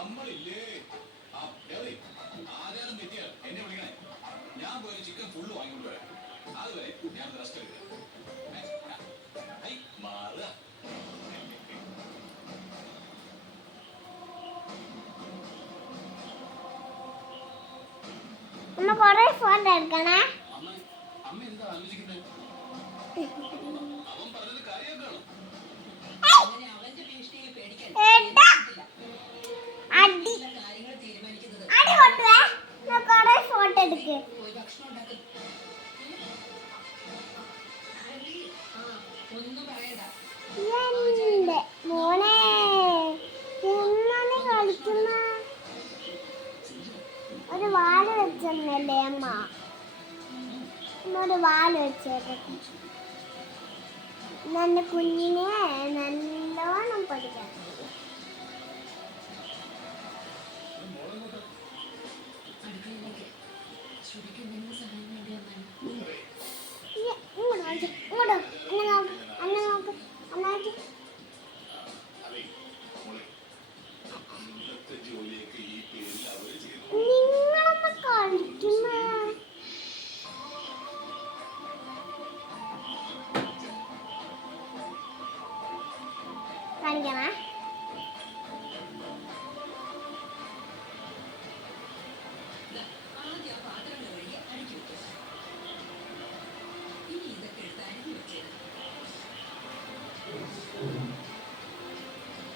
നമ്മളില്ലേ ആചാരം തെറ്റിയാൽ എന്നെ വിളിക്കണേ. ഞാൻ പോയി ചിക്കൻ ഫുള്ള് വാങ്ങിക്കൊണ്ട് വരാം. അതുവരെ ഞാൻ റെസ്റ്റ് എടുക്കാം. മാറുക. കൊറേ ഫോട്ടോ എടുക്കണേ. അമ്മ എന്താ ആലോചിക്കുന്നത്? അവൻ പറഞ്ഞത് കാര്യമാക്കാണോ? കൊറേ ഫോട്ടോ എടുക്ക്. എന്റെ മോനെ എന്നാണ് കളിക്കുന്ന? ഒരു വാല് വെച്ചല്ലേ അമ്മ? ഒരു വാല് വെച്ചേട്ടെ. എന്റെ കുഞ്ഞിനെ നല്ലോണം പഠിക്കാൻ. അടുക്കളയിലേക്ക് ശ്രുതിക്ക് എന്തെങ്കിലും സഹായം വേണ്ടി വന്നാൽ